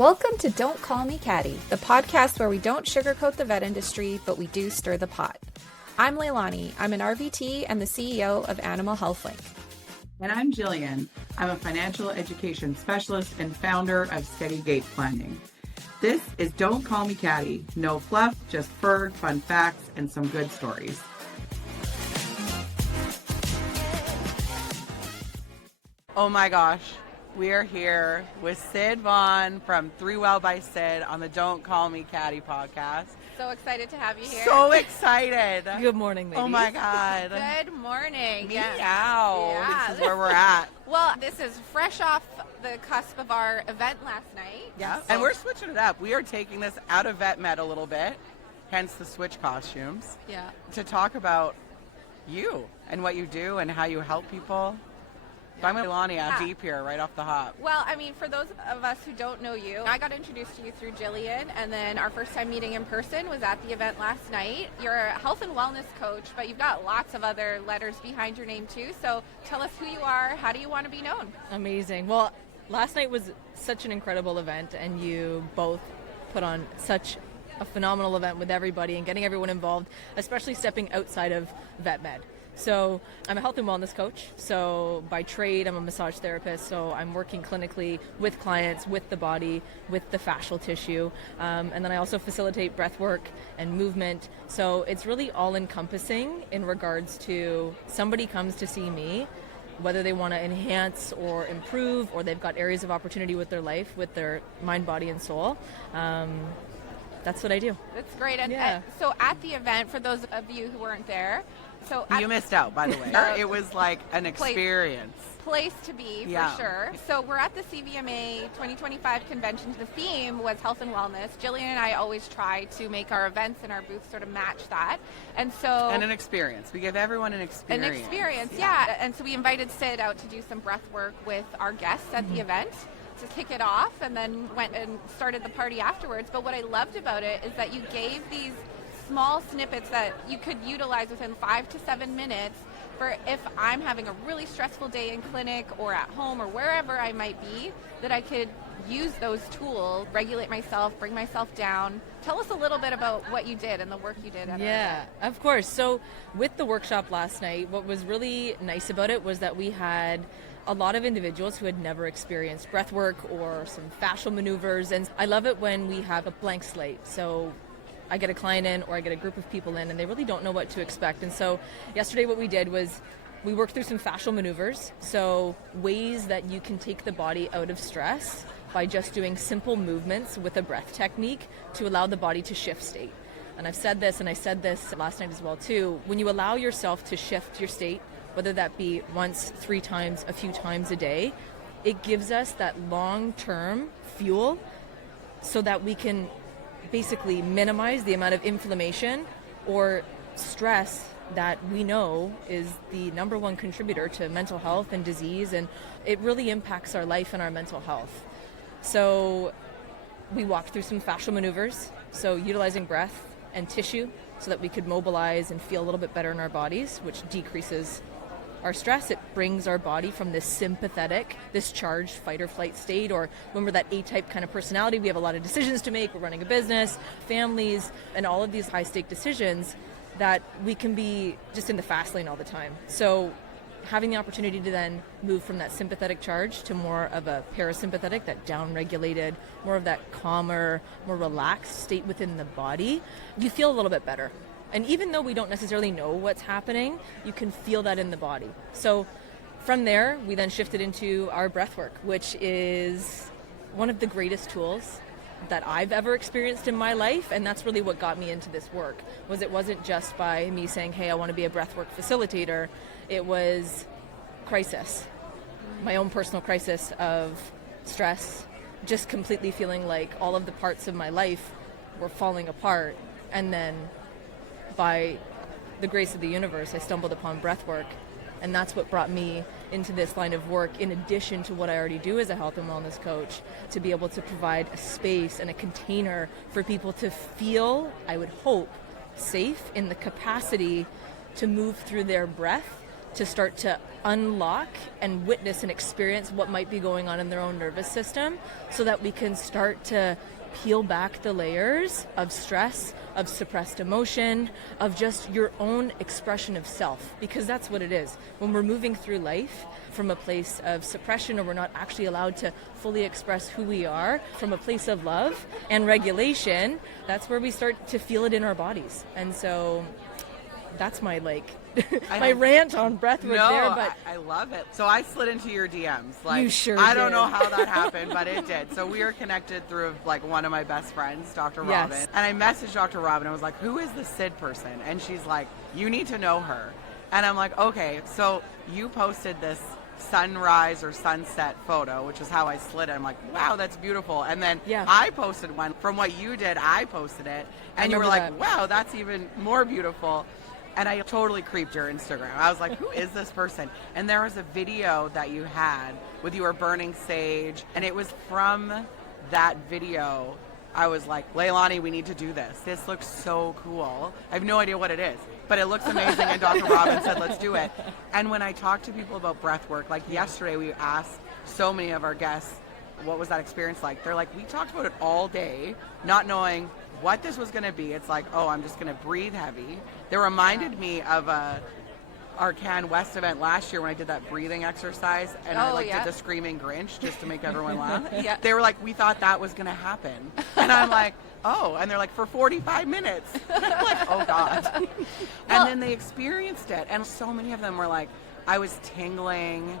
Welcome to Don't Call Me Catty, the podcast where we don't sugarcoat the vet industry, but we do stir the pot. I'm Leilani. I'm an RVT and the CEO of Animal Health Link. And I'm Jillian. I'm a financial education specialist and founder of Steady Gate Planning. This is Don't Call Me Catty. No fluff, just fur, fun facts, and some good stories. Oh my gosh. We are here with Syd Vaughan from 3 Well by Syd on the Don't Call Me Catty podcast. So excited to have you here. So excited. Good morning, ladies. Oh my God. Good morning. Meow. Yeah. This is where we're at. Well, this is fresh off the cusp of our event last night. Yeah. And we're switching it up. We are taking this out of vet med a little bit, hence the switch costumes. Yeah. To talk about you and what you do and how you help people. So I'm with Leilani deep here, right off the hop. Well, I mean, for those of us who don't know you, I got introduced to you through Jillian, and then our first time meeting in person was at the event last night. You're a health and wellness coach, but you've got lots of other letters behind your name too. So tell us who you are. How do you want to be known? Amazing. Well, last night was such an incredible event, and you both put on such a phenomenal event with everybody and getting everyone involved, especially stepping outside of vet med. So I'm a health and wellness coach. So by trade, I'm a massage therapist. So I'm working clinically with clients, with the body, with the fascial tissue. And then I also facilitate breath work and movement. So it's really all encompassing in regards to somebody comes to see me, whether they want to enhance or improve, or they've got areas of opportunity with their life, with their mind, body, and soul. That's what I do. That's great. And so at the event, for those of you who weren't there, so you missed out, by the way. It was like an experience. Place to be, for sure. So we're at the CVMA 2025 convention. The theme was health and wellness. Jillian and I always try to make our events and our booths sort of match that. And an experience. We give everyone an experience. An experience, yeah. And so we invited Syd out to do some breath work with our guests at the event to kick it off, and then went and started the party afterwards. But what I loved about it is that you gave these small snippets that you could utilize within 5 to 7 minutes for if I'm having a really stressful day in clinic or at home or wherever I might be, that I could use those tools, regulate myself, bring myself down. Tell us a little bit about what you did and the work you did at our event. Of course. So with the workshop last night, what was really nice about it was that we had a lot of individuals who had never experienced breath work or some fascial maneuvers. And I love it when we have a blank slate. So I get a client in or I get a group of people in and they really don't know what to expect. And so yesterday what we did was we worked through some fascial maneuvers. So ways that you can take the body out of stress by just doing simple movements with a breath technique to allow the body to shift state. And I've said this, and I said this last night as well too, when you allow yourself to shift your state, whether that be once, 3 times, a few times a day, it gives us that long-term fuel so that we can basically minimize the amount of inflammation or stress that we know is the number one contributor to mental health and disease, and it really impacts our life and our mental health. So we walked through some fascial maneuvers, so utilizing breath and tissue so that we could mobilize and feel a little bit better in our bodies, which decreases our stress. It brings our body from this sympathetic, this charged fight or flight state, or when we're that A-type kind of personality, we have a lot of decisions to make, we're running a business, families, and all of these high-stake decisions that we can be just in the fast lane all the time. So having the opportunity to then move from that sympathetic charge to more of a parasympathetic, that down-regulated, more of that calmer, more relaxed state within the body, you feel a little bit better. And even though we don't necessarily know what's happening, you can feel that in the body. So from there, we then shifted into our breath work, which is one of the greatest tools that I've ever experienced in my life. And that's really what got me into this work, was it wasn't just by me saying, hey, I want to be a breathwork facilitator. It was crisis, my own personal crisis of stress, just completely feeling like all of the parts of my life were falling apart. And then by the grace of the universe, I stumbled upon breathwork, and that's what brought me into this line of work, in addition to what I already do as a health and wellness coach, to be able to provide a space and a container for people to feel, I would hope, safe in the capacity to move through their breath to start to unlock and witness and experience what might be going on in their own nervous system, so that we can start to peel back the layers of stress, of suppressed emotion, of just your own expression of self, because that's what it is. When we're moving through life from a place of suppression, or we're not actually allowed to fully express who we are from a place of love and regulation, that's where we start to feel it in our bodies. And so that's my my rant on breathwork there. But I love it. So I slid into your DMs. You sure I don't did. know how that happened, but it did. So we are connected through one of my best friends, Dr. Yes. Robin. And I messaged Dr. Robin. I was like, who is the Syd person? And she's like, you need to know her. And I'm like, okay. So you posted this sunrise or sunset photo, which is how I slid it. I'm like, wow, that's beautiful. And then I posted one from what you did. I posted it, and you were like, wow, that's even more beautiful. And I totally creeped your Instagram. I was like, who is this person? And there was a video that you had with you were burning sage, and it was from that video. I was like, Leilani, we need to do this. This looks so cool. I have no idea what it is, but it looks amazing. And Dr. Robin said, let's do it. And when I talk to people about breath work, like yesterday, we asked so many of our guests, what was that experience like? They're like, we talked about it all day, not knowing what this was going to be. It's like, oh, I'm just going to breathe heavy. They reminded me of our Can West event last year when I did that breathing exercise, and I did the screaming Grinch just to make everyone laugh. They were like, we thought that was going to happen. And I'm like, oh, and they're like, for 45 minutes. And I'm like, oh God. And then they experienced it. And so many of them were like, I was tingling.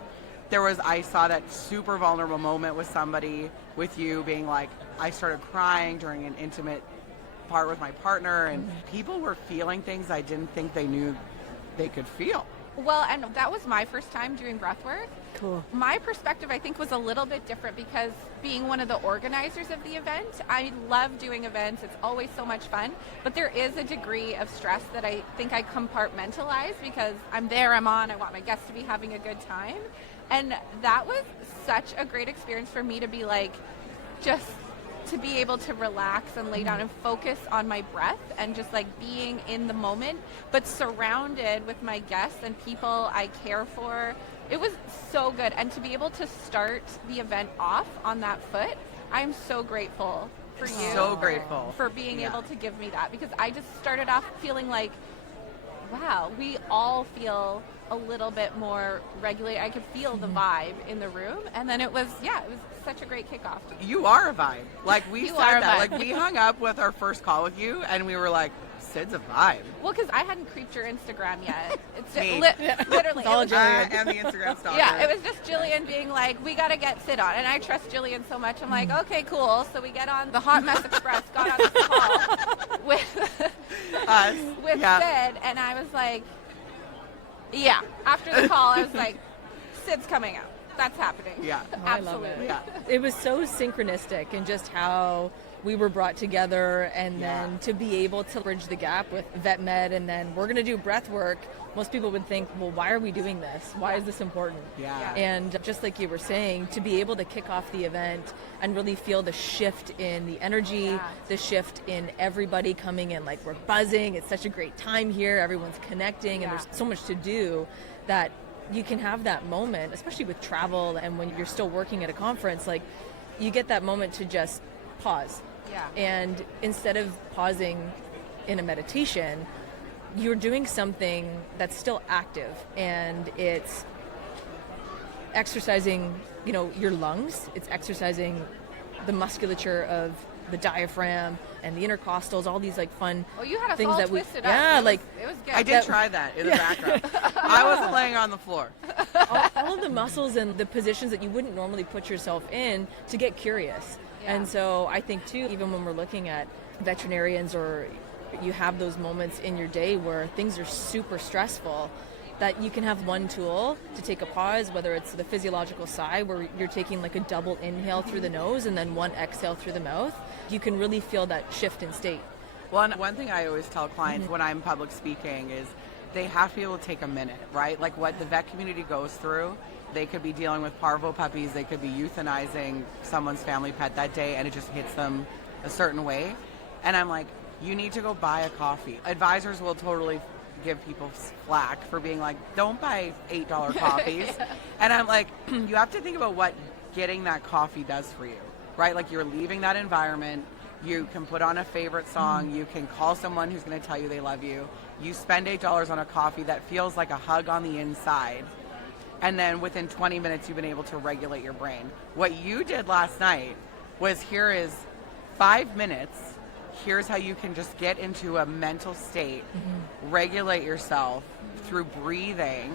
I saw that super vulnerable moment with somebody, with you being like, I started crying during an intimate part with my partner, and people were feeling things I didn't think they knew they could feel. Well, and that was my first time doing breathwork. Cool. My perspective, I think, was a little bit different because being one of the organizers of the event, I love doing events. It's always so much fun. But there is a degree of stress that I think I compartmentalize because I'm there, I'm on, I want my guests to be having a good time. And that was such a great experience for me to be like, just to be able to relax and lay down and focus on my breath and just like being in the moment, but surrounded with my guests and people I care for. It was so good. And to be able to start the event off on that foot, I'm so grateful for you. So grateful. For being able to give me that, because I just started off feeling like, wow, we all feel a little bit more regulated. I could feel the vibe in the room. And then it was such a great kickoff. You are a vibe. Like we You said are a that. vibe. Like we hung up with our first call with you, and we were like, Syd's a vibe. Well, because I hadn't creeped your Instagram yet. It's Me. literally. It's all it was, I am the Instagram stalker. yeah, it was just Jillian being like, we got to get Syd on. And I trust Jillian so much. I'm like, okay, cool. So we get on the Hot Mess Express, got on this call with Us. Syd. And I was like, yeah. After the call, I was like, Syd's coming out. That's happening. Yeah. Oh, I love Absolutely. it. Yeah. It was so synchronistic, and just how we were brought together, and then to be able to bridge the gap with vet med, and then we're going to do breath work. Most people would think, well, why are we doing this? Why is this important? Yeah. And just like you were saying, to be able to kick off the event and really feel the shift in the energy, the shift in everybody coming in, like we're buzzing. It's such a great time here. Everyone's connecting, and there's so much to do that you can have that moment, especially with travel and when you're still working at a conference, like you get that moment to just pause. Yeah. And instead of pausing in a meditation, you're doing something that's still active, and it's exercising, your lungs. It's exercising the musculature of the diaphragm and the intercostals, all these like fun You had us things all that twisted we, up. like It was good. I did try that in the background. I wasn't laying on the floor. all of the muscles and the positions that you wouldn't normally put yourself in to get curious. Yeah. And so I think too, even when we're looking at veterinarians, or you have those moments in your day where things are super stressful, that you can have one tool to take a pause, whether it's the physiological sigh where you're taking like a double inhale through the nose and then one exhale through the mouth. You can really feel that shift in state. Well, and one thing I always tell clients when I'm public speaking is they have to be able to take a minute, right? Like what the vet community goes through. They could be dealing with parvo puppies. They could be euthanizing someone's family pet that day, and it just hits them a certain way. And I'm like, you need to go buy a coffee. Advisors will totally give people flack for being like, don't buy $8 coffees. And I'm like, you have to think about what getting that coffee does for you, right? Like, you're leaving that environment. You can put on a favorite song. You can call someone who's going to tell you they love you. You spend $8 on a coffee that feels like a hug on the inside. And then within 20 minutes, you've been able to regulate your brain. What you did last night was, here is 5 minutes. Here's how you can just get into a mental state, regulate yourself through breathing.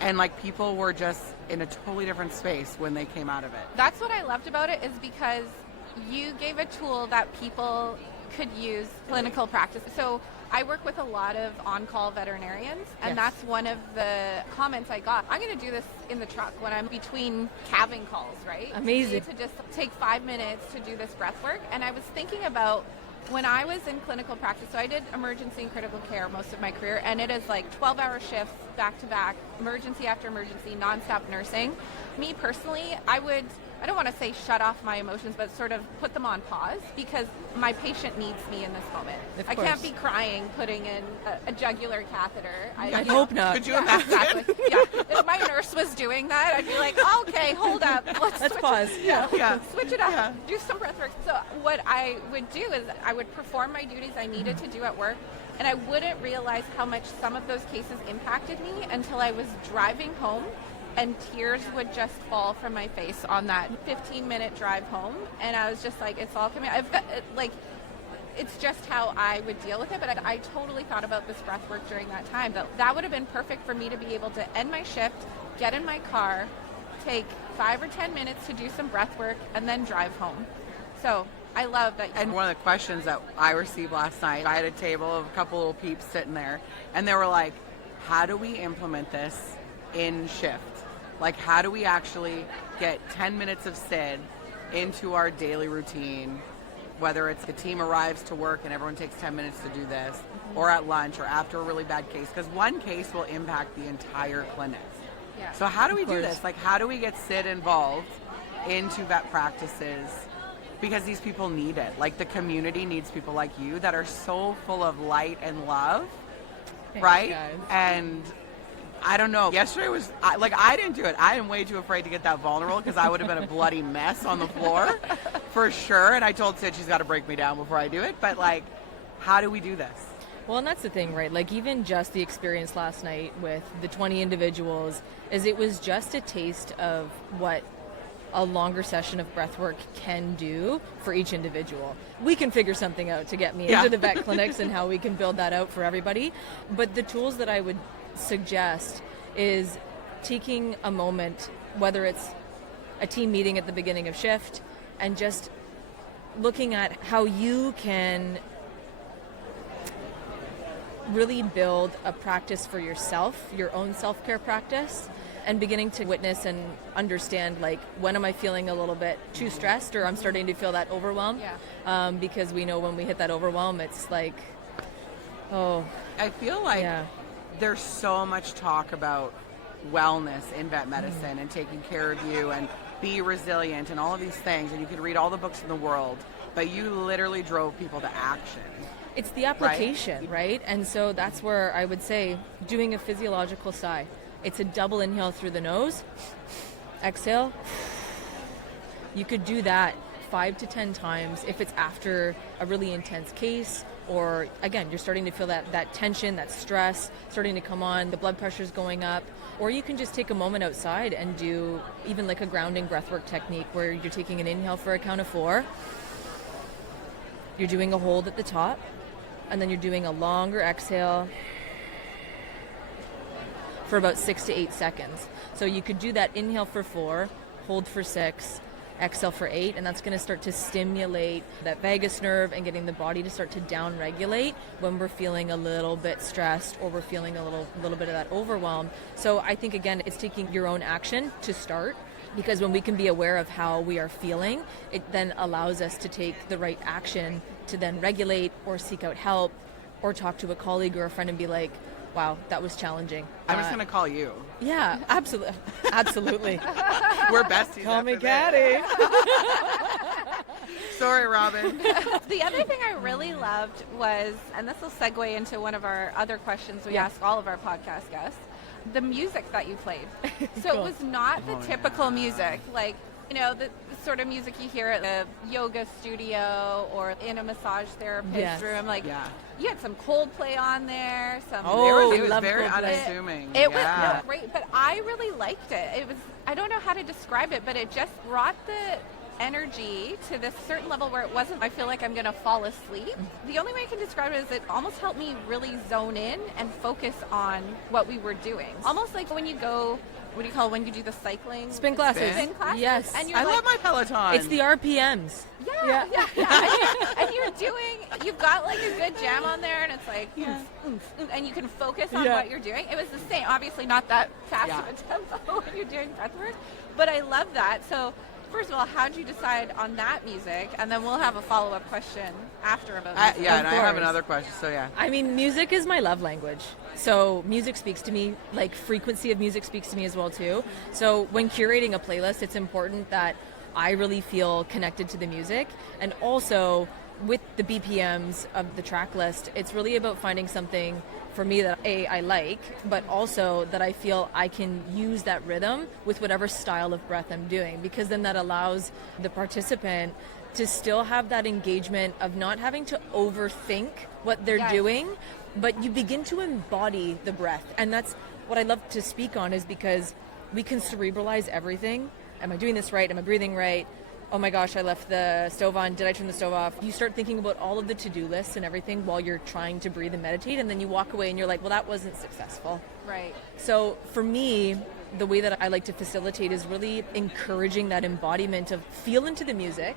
And like, people were just in a totally different space when they came out of it. That's what I loved about it, is because you gave a tool that people could use clinical practice. So I work with a lot of on-call veterinarians, and that's one of the comments I got. I'm going to do this in the truck when I'm between calving calls, right? Amazing. To just take 5 minutes to do this breath work. And I was thinking about when I was in clinical practice. So I did emergency and critical care most of my career, and it is like 12-hour shifts back to back, emergency after emergency, nonstop nursing. Me personally, I don't want to say shut off my emotions, but sort of put them on pause, because my patient needs me in this moment. I can't be crying, putting in a jugular catheter. I hope not. Could you imagine? Exactly. Yeah. If my nurse was doing that, I'd be like, okay, hold up. Let's pause. Switch it up. Do some breath work. So what I would do is I would perform my duties I needed to do at work, and I wouldn't realize how much some of those cases impacted me until I was driving home, and tears would just fall from my face on that 15-minute drive home. And I was just like, it's all coming. It's just how I would deal with it. But I totally thought about this breath work during that time. That would have been perfect for me to be able to end my shift, get in my car, take 5 or 10 minutes to do some breath work, and then drive home. So I love that. And one of the questions that I received last night, I had a table of a couple little peeps sitting there, and they were like, how do we implement this in shift? Like, how do we actually get 10 minutes of Syd into our daily routine, whether it's the team arrives to work and everyone takes 10 minutes to do this, or at lunch, or after a really bad case, because one case will impact the entire clinic. Yeah. So how do we do this? Like, how do we get Syd involved into vet practices? Because these people need it. Like, the community needs people like you that are so full of light and love. Thanks, right? guys. And I don't know. Yesterday was, I didn't do it. I am way too afraid to get that vulnerable, because I would have been a bloody mess on the floor for sure. And I told Syd she's got to break me down before I do it. But like, how do we do this? Well, and that's the thing, right? Like, even just the experience last night with the 20 individuals, is it was just a taste of what a longer session of breath work can do for each individual. We can figure something out to get me into the vet clinics and how we can build that out for everybody. But the tools that I would suggest is taking a moment, whether it's a team meeting at the beginning of shift, and just looking at how you can really build a practice for yourself, your own self-care practice, and beginning to witness and understand, like, when am I feeling a little bit too stressed, or I'm starting to feel that overwhelm. Because we know when we hit that overwhelm, it's like, I feel like there's so much talk about wellness in vet medicine and taking care of you and be resilient and all of these things, and you could read all the books in the world, but you literally drove people to action. It's the application, right? And so that's where I would say doing a physiological sigh. It's a double inhale through the nose, exhale. You could do that 5 to 10 times if it's after a really intense case, or again, you're starting to feel that tension, that stress starting to come on, the blood pressure's going up. Or you can just take a moment outside and do even like a grounding breathwork technique where you're taking an inhale for a count of 4. You're doing a hold at the top, and then you're doing a longer exhale for about 6 to 8 seconds. So you could do that inhale for 4, hold for 6, exhale for 8, and that's going to start to stimulate that vagus nerve and getting the body to start to down-regulate when we're feeling a little bit stressed or we're feeling a little bit of that overwhelm. So I think, again, it's taking your own action to start, because when we can be aware of how we are feeling, it then allows us to take the right action to then regulate or seek out help or talk to a colleague or a friend and be like, wow, that was challenging. I'm just going to call you. Yeah, absolutely. Absolutely. We're besties. Call me after this. Caddy. Sorry, Robin. The other thing I really loved was, and this will segue into one of our other questions we ask all of our podcast guests, the music that you played. So Cool. it was not the typical music, like, you know, the sort of music you hear at a yoga studio or in a massage therapist room. Like, you had some Coldplay on there. Some It was love very Coldplay. unassuming. It was great, but I really liked it. It was, I don't know how to describe it, but it just brought the energy to this certain level where it wasn't, I feel like I'm going to fall asleep. The only way I can describe it is it almost helped me really zone in and focus on what we were doing. Almost like when you go, what do you call it, when you do the cycling? Spin classes. Spin classes. Yes. And you're I like, love my Peloton. It's the RPMs. yeah. And you've got like a good jam on there, and it's like, and you can focus on what you're doing. It was the same, obviously not that fast of a tempo when you're doing breathwork, but I love that. So first of all, how did you decide on that music? And then we'll have a follow-up question after about music. and I have another question, so yeah. I mean, music is my love language. So music speaks to me, like frequency of music speaks to me as well too. So when curating a playlist, it's important that I really feel connected to the music. And also with the BPMs of the track list, it's really about finding something for me that I like, but also that I feel I can use that rhythm with whatever style of breath I'm doing, because then that allows the participant to still have that engagement of not having to overthink what they're doing, but you begin to embody the breath. And that's what I love to speak on, is because we can cerebralize everything. Am I doing this right? Am I breathing right? Oh my gosh, I left the stove on. Did I turn the stove off? You start thinking about all of the to-do lists and everything while you're trying to breathe and meditate, and then you walk away and you're like, well, that wasn't successful. Right. So for me, the way that I like to facilitate is really encouraging that embodiment of feel into the music,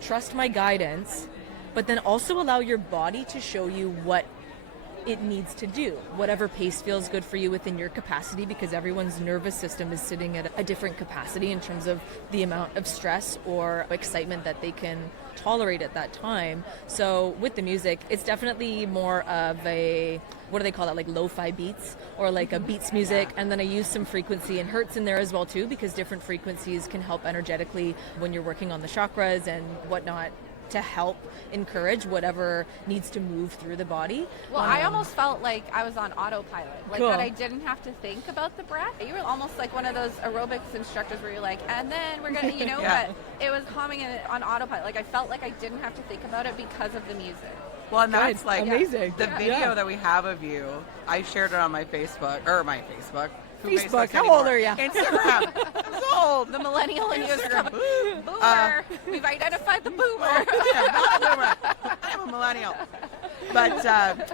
trust my guidance, but then also allow your body to show you what it needs to do, whatever pace feels good for you within your capacity, because everyone's nervous system is sitting at a different capacity in terms of the amount of stress or excitement that they can tolerate at that time. So with the music, it's definitely more of a, what do they call that, like lo-fi beats or like a beats music, and then I use some frequency and hertz in there as well too, because different frequencies can help energetically when you're working on the chakras and whatnot, to help encourage whatever needs to move through the body. Well, I almost felt like I was on autopilot, like Cool. that I didn't have to think about the breath. You were almost like one of those aerobics instructors where you're like, and then we're gonna, you know, but it was humming it on autopilot. Like I felt like I didn't have to think about it because of the music. Well, and that's like amazing. the video that we have of you. I shared it on my Facebook. Who Facebook, Facebooks how anymore? old are you? Instagram. I'm so old. The millennial in you is coming. Boomer. We've identified the boomer. Yeah, not a boomer. I'm a millennial. But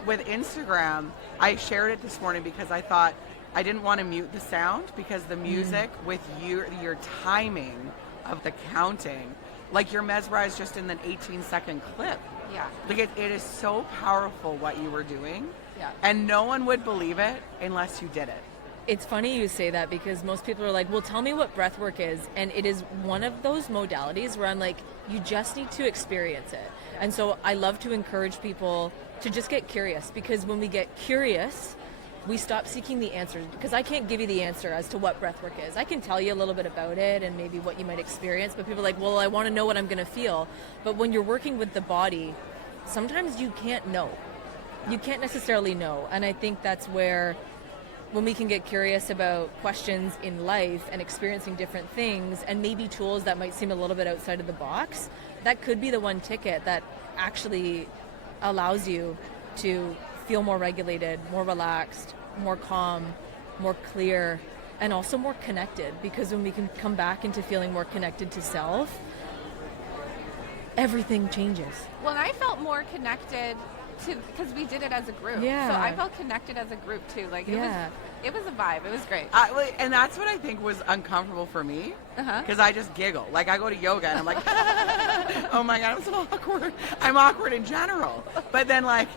with Instagram, I shared it this morning because I thought I didn't want to mute the sound, because the music with your timing of the counting, like you're mesmerized just in an 18-second clip. Yeah. Like it is so powerful what you were doing. Yeah. And no one would believe it unless you did it. It's funny you say that, because most people are like, well, tell me what breath work is. And it is one of those modalities where I'm like, you just need to experience it. And so I love to encourage people to just get curious, because when we get curious, we stop seeking the answers, because I can't give you the answer as to what breath work is. I can tell you a little bit about it and maybe what you might experience, but people are like, well, I want to know what I'm going to feel. But when you're working with the body, sometimes you can't know. You can't necessarily know. And I think that's where, when we can get curious about questions in life and experiencing different things and maybe tools that might seem a little bit outside of the box, that could be the one ticket that actually allows you to feel more regulated, more relaxed, more calm, more clear, and also more connected. Because when we can come back into feeling more connected to self, everything changes. Well, and I felt more connected because we did it as a group. Yeah. So I felt connected as a group too. Like it was a vibe. It was great. And that's what I think was uncomfortable for me, because I just giggle. Like I go to yoga and I'm like, oh my God, I'm so awkward. I'm awkward in general. But then like,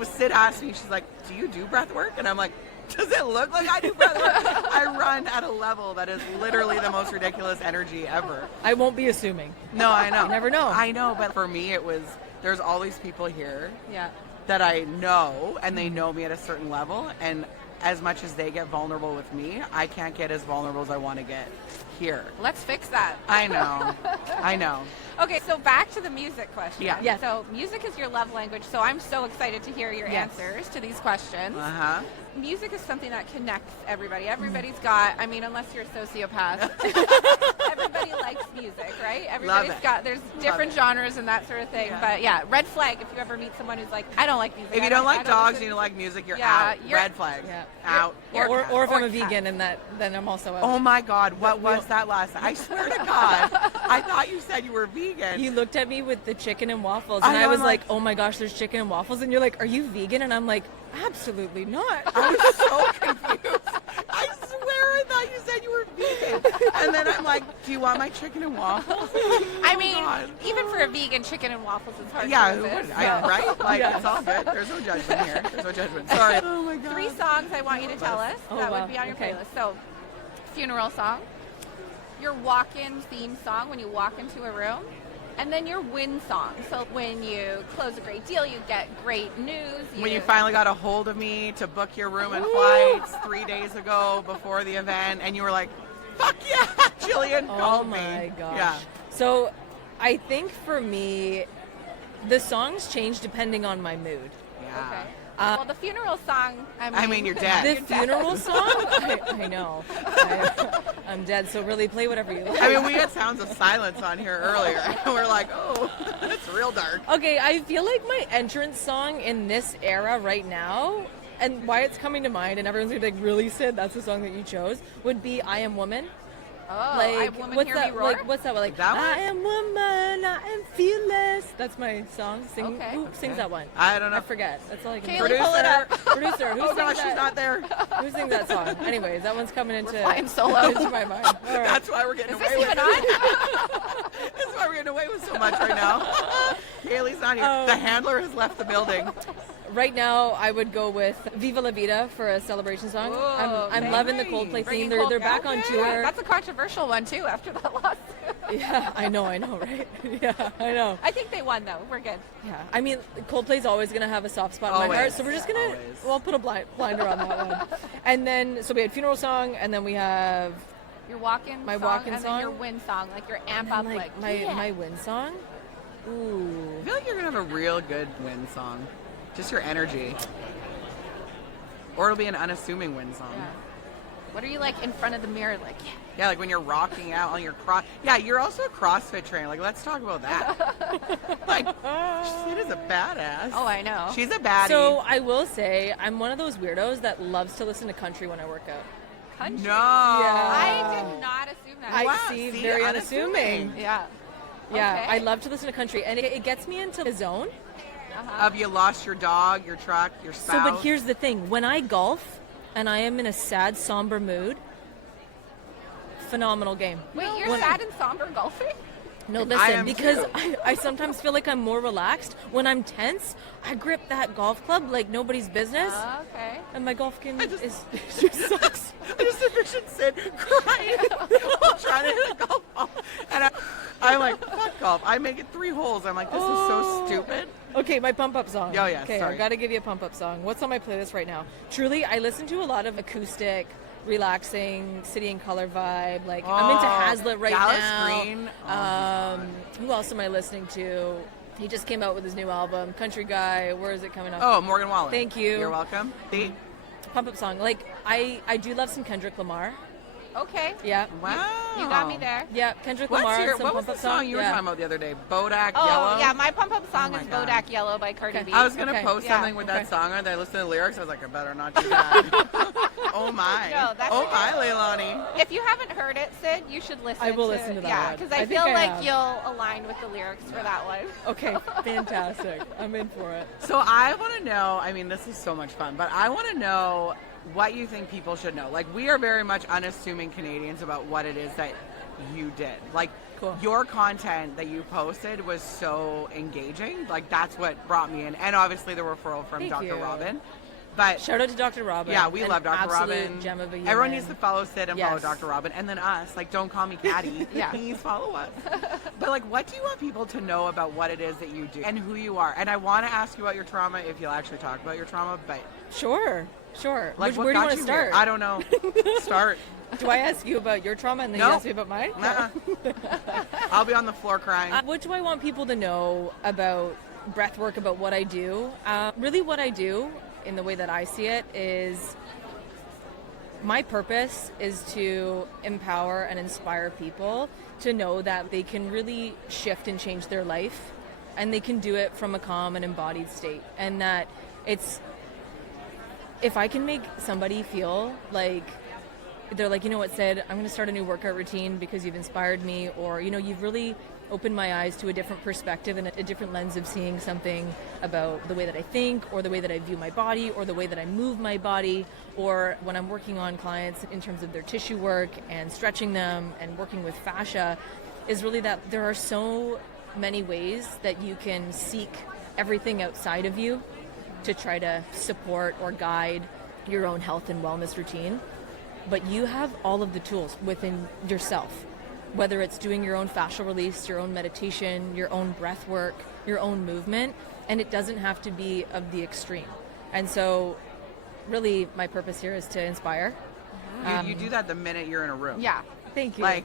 Syd asked me, she's like, do you do breath work? And I'm like, does it look like I do breath work? I run at a level that is literally the most ridiculous energy ever. I won't be assuming. No, I know. You never know. I know, but for me it was, there's all these people here Yeah. that I know, and they know me at a certain level, and as much as they get vulnerable with me, I can't get as vulnerable as I want to get here. Let's fix that. I know. I know. Okay, so back to the music question. Yeah. Yes. So music is your love language, so I'm so excited to hear your Yes. answers to these questions. Uh-huh. Music is something that connects everybody. Everybody's got, I mean, unless you're a sociopath, everybody likes music, right? Everybody's it. got, there's different genres and that sort of thing. Yeah. But yeah, red flag if you ever meet someone who's like, I don't like music. If you don't like dogs and you don't like music, you're out. Red flag. Yeah. Out. You're- Or if I'm a cat. vegan, and then I'm also out. Oh my God, what was that last night? I swear to God, I thought you said you were vegan. You looked at me with the chicken and waffles, I and I know, was I'm like, like- oh my gosh, there's chicken and waffles, and you're like, are you vegan? And I'm like, absolutely not. I was so confused. I swear I thought you said you were vegan. And then I'm like, do you want my chicken and waffles? I mean, God. even for a vegan, chicken and waffles is hard Yeah, to who resist. would? Right? Like, Yeah. it's all good. There's no judgment here. There's no judgment. Sorry. Oh my God. 3 songs I want you to tell us Oh, that wow. would be on your Okay. playlist. So, funeral song, your walk-in theme song when you walk into a room, and then your win song. So when you close a great deal, you get great news. When you finally got a hold of me to book your room and flights 3 days ago before the event, and you were like, fuck yeah, Jillian Oh called me. my gosh. Yeah. So I think for me, the songs change depending on my mood. Yeah. Okay. Well, the funeral song. I mean, you're dead. The funeral song? I know. I'm dead, so really play whatever you like. I mean, we had sounds of silence on here earlier. And we're like, oh, it's real dark. Okay, I feel like my entrance song in this era right now, and why it's coming to mind, and everyone's gonna be like, really, Syd, that's the song that you chose, would be I Am Woman. Oh, Like, I Woman what's Hear that? Me Roar? Like, what's that? Like, That one? I am woman, I am fearless. That's my song. Okay. Who sings that one? I don't know. I forget. That's all I can Kaylee, remember. pull it up. Producer, who Oh sings gosh, that? she's not there. Who sings that song? Anyways, that one's coming into flying solo. into my mind. All right. That's why we're getting Is away this with even it. on? That's why we're getting away with so much right now. Kaylee's not here. Oh. The handler has left the building. Right now, I would go with Viva La Vida for a celebration song. Whoa, I'm okay. loving the Coldplay Bringing theme. They're back Coldplay. on tour. That's a controversial one too. After that loss, Yeah, I know, right? Yeah, I know. I think they won though. We're good. Yeah, I mean, Coldplay's always going to have a soft spot in my heart, Always. so we're just going to, Always. well, put a blinder on that one. And then, so we had funeral song, and then we have Your walk-in My song, walk-in and song? then your win song, like your amp and up, then, like my win song. Ooh. I feel like you're going to have a real good win song. Just your energy. Or it'll be an unassuming win song. Yeah. What are you like in front of the mirror, like? Yeah. Yeah, like when you're rocking out on your cross. Yeah, you're also a CrossFit trainer. Like, let's talk about that. Like, Syd is a badass. Oh, I know. She's a baddie. So I will say, I'm one of those weirdos that loves to listen to country when I work out. Country. No. Yeah. I did not assume that. I Wow, see, see, very unassuming. unassuming. Yeah. Yeah, Okay. I love to listen to country, and it gets me into the zone. Of you lost your dog, your truck, your So, spouse. but here's the thing: when I golf and I am in a sad, somber mood, phenomenal game. Wait, you're When- sad and somber golfing? No, I listen, am because too. I sometimes feel like I'm more relaxed. When I'm tense, I grip that golf club like nobody's business, Okay. and my golf game just- is just sucks. I just envisioned Syd crying while trying to hit a golf ball. And I'm like, fuck golf. I make it 3 holes. I'm like, this is so stupid. Okay, my pump up song. Oh, yeah, Okay, sorry. I've got to give you a pump up song. What's on my playlist right now? Truly, I listen to a lot of acoustic, relaxing, City and Color vibe. Like I'm into Hazlitt right Dallas now. Green. Who else am I listening to? He just came out with his new album, Country Guy. Where is it coming up? Oh, Morgan Wallen. Thank you. You're welcome. Pump up song. Like I do love some Kendrick Lamar. Okay. Yeah. Wow. You got me there. Yeah, Kendrick Lamar. and some What was pump the up song you were yeah. talking about the other day? Bodak Oh, Yellow? yeah. My pump-up song Oh my is God. Bodak Yellow by Cardi Okay. B. I was going to Okay. post Yeah. something with that Okay. song on. I listened to the lyrics. I was like, I better not do that. Oh, my. No, that's oh, okay. my, Leilani. If you haven't heard it, Syd, you should listen. I will listen to that Yeah, one. because I I think feel I like have. you'll align with the lyrics for that one. Okay, fantastic. I'm in for it. So I want to know, I mean, this is so much fun, but I want to know what you think people should know. Like, we are very much unassuming Canadians about what it is that you did. Like, Cool. your content that you posted was so engaging. Like, that's what brought me in. And obviously the referral from Thank Dr. you. Robin. But Shout out to Dr. Robin. yeah, we An love Dr. Robin. absolute gem of a human. Everyone needs to follow Syd and follow Yes. Dr. Robin, and then us. Like, don't call me Caddy. Yeah. Please follow us. But like, what do you want people to know about what it is that you do and who you are? And I want to ask you about your trauma if you'll actually talk about your trauma. But Sure. like, Where do you want to here? start? I don't know. Start. Do I ask you about your trauma and then you No. ask me about mine? Nuh-uh. I'll be on the floor crying. What do I want people to know about breath work, about what I do? Really what I do, in the way that I see it, is my purpose is to empower and inspire people to know that they can really shift and change their life, and they can do it from a calm and embodied state. And that if I can make somebody feel like they're like, you know what, Syd, I'm going to start a new workout routine because you've inspired me, or, you know, you've really opened my eyes to a different perspective and a different lens of seeing something about the way that I think, or the way that I view my body, or the way that I move my body, or when I'm working on clients in terms of their tissue work and stretching them and working with fascia, is really that there are so many ways that you can seek everything outside of you to try to support or guide your own health and wellness routine. But you have all of the tools within yourself, whether it's doing your own fascial release, your own meditation, your own breath work, your own movement, and it doesn't have to be of the extreme. And so really my purpose here is to inspire. You do that the minute you're in a room. Yeah. Thank you. Like,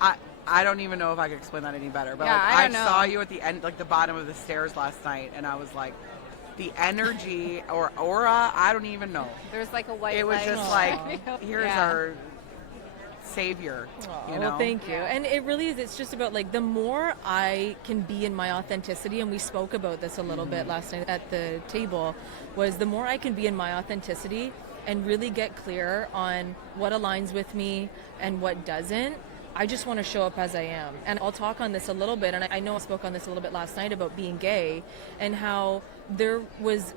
I don't even know if I could explain that any better. But Yeah, like, I I don't know. saw you at the end, like the bottom of the stairs last night, and I was like, the energy or aura, I don't even know. There's like a white It was light. just like, here's Yeah. our savior. Oh, You know? well, thank you. And it really is, it's just about like the more I can be in my authenticity, and we spoke about this a little bit last night at the table, was the more I can be in my authenticity and really get clear on what aligns with me and what doesn't. I just want to show up as I am. And I'll talk on this a little bit, and I know I spoke on this a little bit last night about being gay, and how there was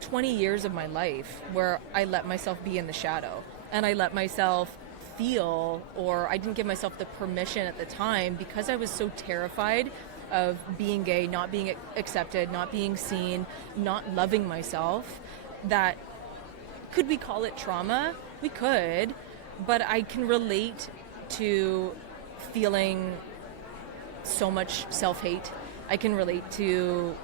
20 years of my life where I let myself be in the shadow, and I let myself feel, or I didn't give myself the permission at the time, because I was so terrified of being gay, not being accepted, not being seen, not loving myself, that could we call it trauma? We could, but I can relate to feeling so much self-hate. I can relate to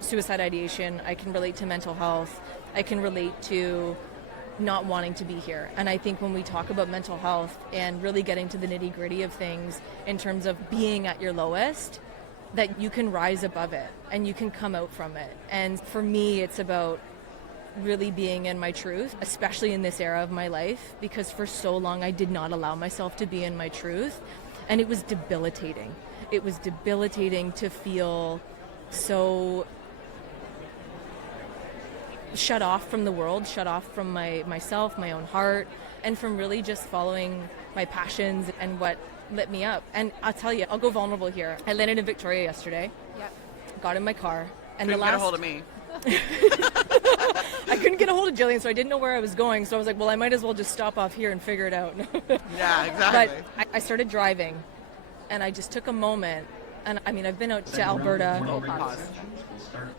suicide ideation. I can relate to mental health. I can relate to not wanting to be here. And I think when we talk about mental health and really getting to the nitty-gritty of things in terms of being at your lowest, that you can rise above it and you can come out from it. And for me, it's about really being in my truth, especially in this era of my life, because for so long I did not allow myself to be in my truth, and it was debilitating. It was debilitating to feel so shut off from the world, shut off from myself, my own heart, and from really just following my passions and what lit me up. And I'll tell you, I'll go vulnerable here. I landed in Victoria yesterday, got in my car, and Couldn't get a hold of me. I couldn't get a hold of Jillian, so I didn't know where I was going. So I was like, well, I might as well just stop off here and figure it out. Yeah, exactly. But I started driving, and I just took a moment. And I mean, I've been out to Alberta. Pause.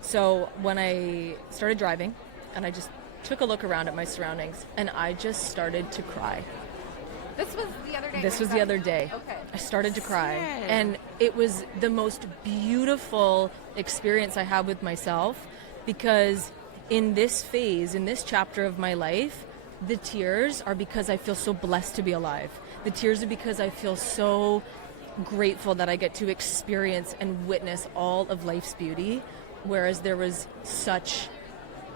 So when I started driving, and I just took a look around at my surroundings, and I just started to cry. This was the other day. This was the other day. Okay. I started to cry. Sad. And it was the most beautiful experience I had with myself, because in this phase, in this chapter of my life, the tears are because I feel so blessed to be alive. The tears are because I feel so grateful that I get to experience and witness all of life's beauty, whereas there was such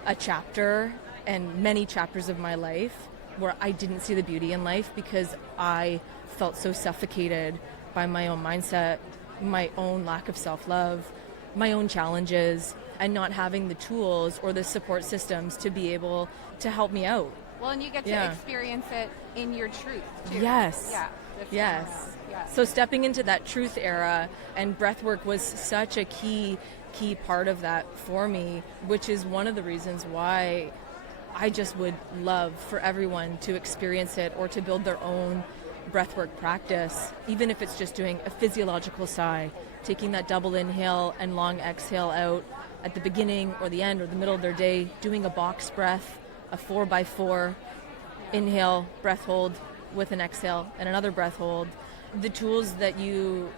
a chapter and many chapters of my life where I didn't see the beauty in life because I felt so suffocated by my own mindset, my own lack of self-love, my own challenges, and not having the tools or the support systems to be able to help me out. Well, and you get to Yeah. experience it in your truth, too. Yes. Yeah. It's Yes. Yeah. So stepping into that truth era, and breathwork was such a key part of that for me, which is one of the reasons why I just would love for everyone to experience it or to build their own breathwork practice, even if it's just doing a physiological sigh, taking that double inhale and long exhale out, at the beginning or the end or the middle of their day doing a box breath, a 4x4, inhale, breath hold with an exhale, and another breath hold. The tools that you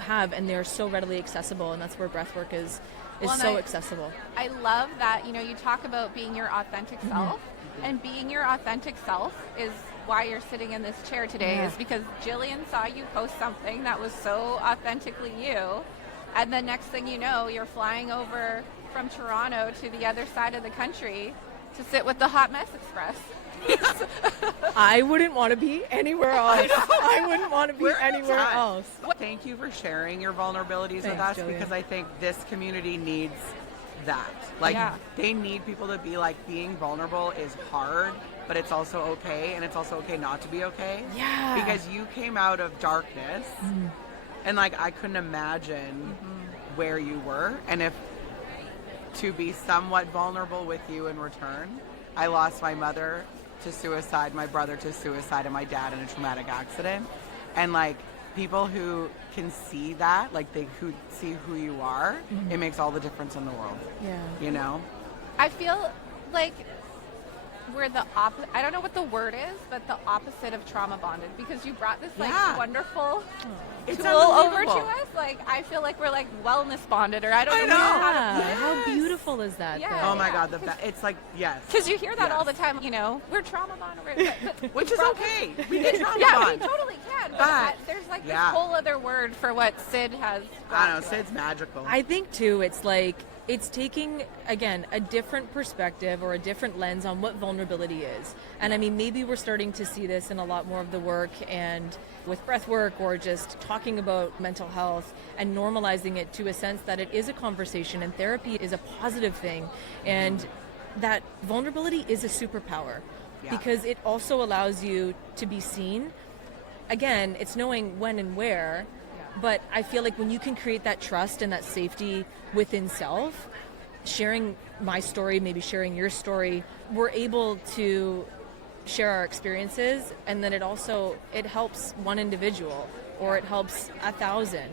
have, and they're so readily accessible, and that's where breathwork is so accessible. I love that, you talk about being your authentic self, and being your authentic self is why you're sitting in this chair today, is because Jillian saw you post something that was so authentically you, and the next thing you know, you're flying over from Toronto to the other side of the country to sit with the Hot Mess Express. I wouldn't want to be anywhere else. I wouldn't want to be anywhere else. Thank you for sharing your vulnerabilities with us, Jillian. because I think this community needs that. Like, they need people to be like, being vulnerable is hard, but it's also okay, and it's also okay not to be okay. Yeah. Because you came out of darkness, and like, I couldn't imagine where you were, and if to be somewhat vulnerable with you in return. I lost my mother to suicide, my brother to suicide, and my dad in a traumatic accident. And like, people who can see that, like who see who you are, it makes all the difference in the world. Yeah. I feel like we're the opposite. I don't know what the word is, but the opposite of trauma bonded, because you brought this wonderful tool over to us. Like, I feel like we're like wellness bonded, or I don't know how to put it. How beautiful is that? Yeah. Oh my God, it's like, yes. Because you hear that all the time, we're trauma bonded. Which is okay. We can trauma bond. We totally can. But there's like this whole other word for what Syd has. I don't know, Syd's magical. I think too, it's like, it's taking, again, a different perspective or a different lens on what vulnerability is. And I mean, maybe we're starting to see this in a lot more of the work, and with breath work, or just talking about mental health and normalizing it to a sense that it is a conversation, and therapy is a positive thing. And that vulnerability is a superpower, because it also allows you to be seen. Again, it's knowing when and where. But I feel like when you can create that trust and that safety within self, sharing my story, maybe sharing your story, we're able to share our experiences, and then it helps one individual, or it helps 1,000.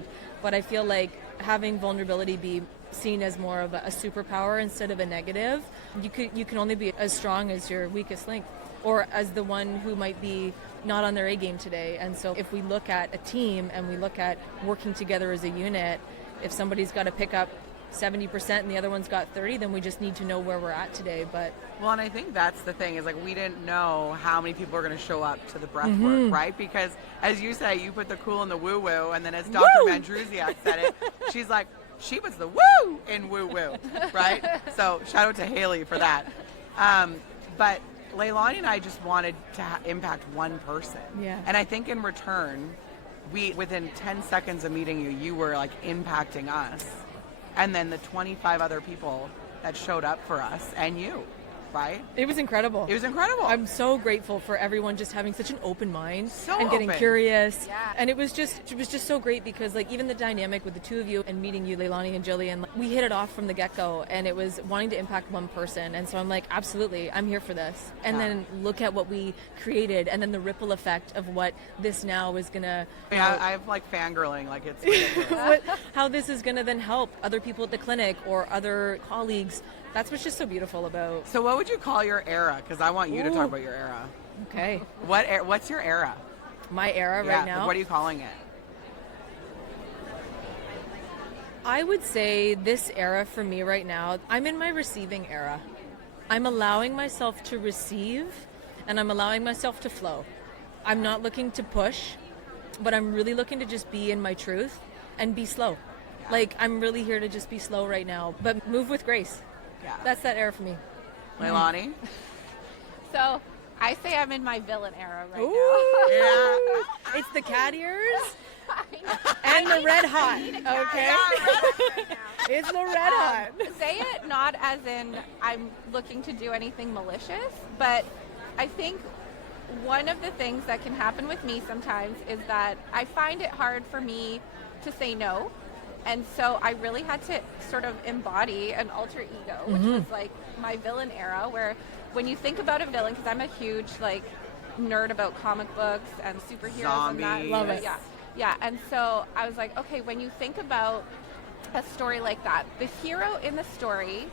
But I feel like having vulnerability be seen as more of a superpower instead of a negative, you can only be as strong as your weakest link, or as the one who might be not on their A game today. And so if we look at a team and we look at working together as a unit, if somebody's got to pick up 70% and the other one's got 30, then we just need to know where we're at today. But and I think that's the thing, is like, we didn't know how many people are going to show up to the breath work, right? Because as you say, you put the cool in the woo woo, and then as Dr. Mandrusiak said it, she's like, she was the woo in woo woo, right? So shout out to Haley for that. But Leilani and I just wanted to impact one person. Yeah. And I think in return, within 10 seconds of meeting you, you were like impacting us. And then the 25 other people that showed up for us, and you, right? It was incredible. It was incredible. I'm so grateful for everyone just having such an open mind and open. Getting curious. Yeah. And it was just so great, because like, even the dynamic with the two of you and meeting you, Leilani and Jillian, like, we hit it off from the get-go, and it was wanting to impact one person. And so I'm like, absolutely, I'm here for this. And then look at what we created, and then the ripple effect of what this now is gonna. Yeah, I'm like fangirling, like it's ridiculous. How this is gonna then help other people at the clinic or other colleagues. That's what's just so beautiful about. So what would you call your era? Because I want you to talk about your era. Okay. What's your era? My era right now? What are you calling it? I would say this era for me right now, I'm in my receiving era. I'm allowing myself to receive, and I'm allowing myself to flow. I'm not looking to push, but I'm really looking to just be in my truth and be slow. Yeah. Like, I'm really here to just be slow right now, but move with grace. Yeah. That's that era for me. Leilani? So, I say I'm in my villain era right now. Yeah. It's the cat ears and the red hot, okay? It's the red hot. Say it not as in I'm looking to do anything malicious, but I think one of the things that can happen with me sometimes is that I find it hard for me to say no. And so I really had to sort of embody an alter ego, which was like my villain era, where when you think about a villain, because I'm a huge like nerd about comic books and superheroes. Zombies. And that. Love it. Yeah. And so I was like, okay, when you think about a story like that. The hero in the story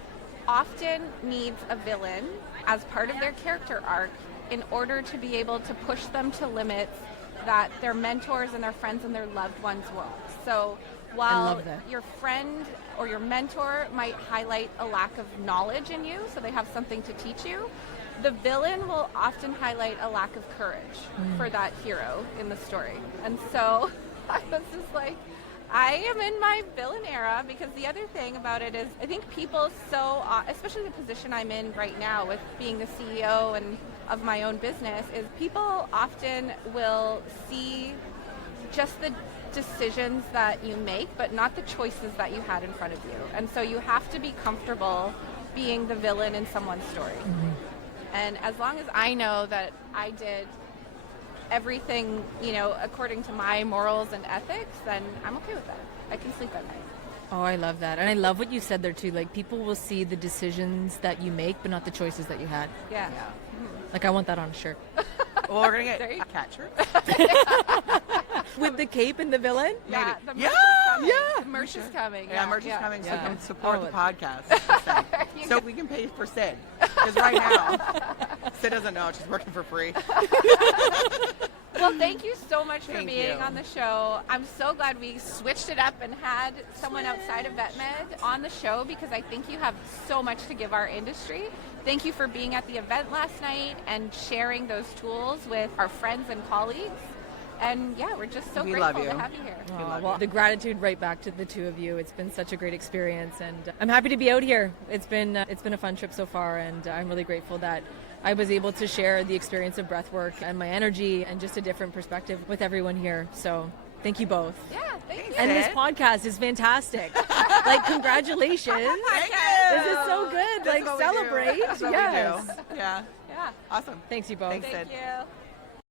often needs a villain as part of their character arc in order to be able to push them to limits that their mentors and their friends and their loved ones won't. So while your friend or your mentor might highlight a lack of knowledge in you, so they have something to teach you, the villain will often highlight a lack of courage for that hero in the story. And so I was just like, I am in my villain era, because the other thing about it is I think people especially the position I'm in right now with being the CEO and of my own business, is people often will see just the decisions that you make, but not the choices that you had in front of you. And so you have to be comfortable being the villain in someone's story. And as long as I know that I did everything, according to my morals and ethics, then I'm okay with that. I can sleep at night. Oh, I love that. And I love what you said there too. Like, people will see the decisions that you make, but not the choices that you had. Yeah. Like, I want that on a shirt. Well, we're going to get cat shirts. With the cape and the villain? Yeah. The merch is coming. The merch is coming. Yeah, merch is coming, so you can support Oh, the podcast. So we can pay for Syd. Because right now, Syd doesn't know. She's working for free. Well, thank you so much for Thank being you. on the show. I'm so glad we switched it up and had someone outside of VetMed on the show, because I think you have so much to give our industry. Thank you for being at the event last night and sharing those tools with our friends and colleagues. And yeah, we're just so We grateful love you. to have you here. Well, the gratitude right back to the two of you. It's been such a great experience, and I'm happy to be out here. It's been a fun trip so far, and I'm really grateful that I was able to share the experience of breathwork and my energy and just a different perspective with everyone here. So thank you both. Yeah, thank you. And this podcast is fantastic. Like, congratulations. Thank you. This is so good. That's like, what we do. celebrate. That's what we Yes. do. Yeah. Yeah. Awesome. Thanks, you both. Thanks, Thank Syd. you.